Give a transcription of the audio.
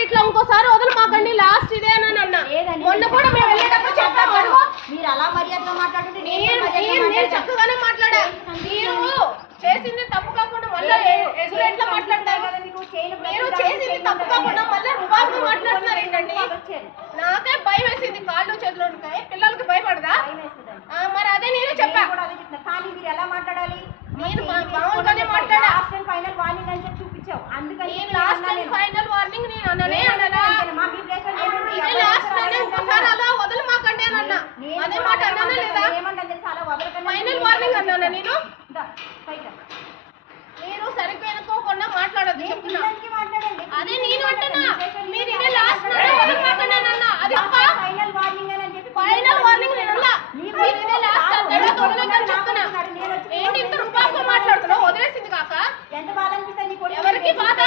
ఇట్లా ఇంకోసారి వదలు మాకండి లాస్ట్ ఇదే అని అన్న. మొన్న కూడా మేము వెళ్ళేటప్పుడు చెప్పాము. మీరు అలా మర్యాదగా మాట్లాడుతుంటే నేను చక్కగానే మాట్లాడా. మీరు చేసింది తప్పు కాకుండా మళ్ళీ ఎట్లా మాట్లాడతారు కదా? మీరు చేసింది తప్పు కాకుండా మళ్ళీ రుబాబుగా మాట్లాడుతున్నారు ఏంటండి? నాకే భయం వేసింది, కాళ్ళు చేతులు ఉంటాయి, పిల్లలకి భయపడదా? మరి అదే నేను చెప్పా. కానీ మీరు ఎలా మాట్లాడాలి? నేను మామూలుగానే మాట్లాడా. ఫైనల్ వార్నింగ్ అని చెప్పి చూపించావు. అందుకని ఫైనల్ వార్నింగ్ నేను అన్నానే అన్నా. ఒకసారి అలా వదలు మాకండి అని అన్నా. అదే మాట అన్నానా లేదా? ఫైనల్ వార్నింగ్ అన్నానా నేను? మీరు సరిగ్గా అనుకోకుండా మాట్లాడద్దు చెప్తున్నా. అదే నేను అంటున్నా. మీరు ఇదే లాస్ట్ వదలు మాకండి అని అన్నా. అది ఫైనల్ వార్నింగ్ అని చెప్పి ఫైనల్ వార్నింగ్ నేను అన్నా. మీరు ఇదే లాస్ట్ తర్వాత వదలొద్దని చెప్తున్నా. ఏంటి ఇంత రుబాబుగా మాట్లాడుతున్నావు? వదిలేసింది కాక ఎంత బాధ అనిపిస్తుంది? ఎవరికి బాధ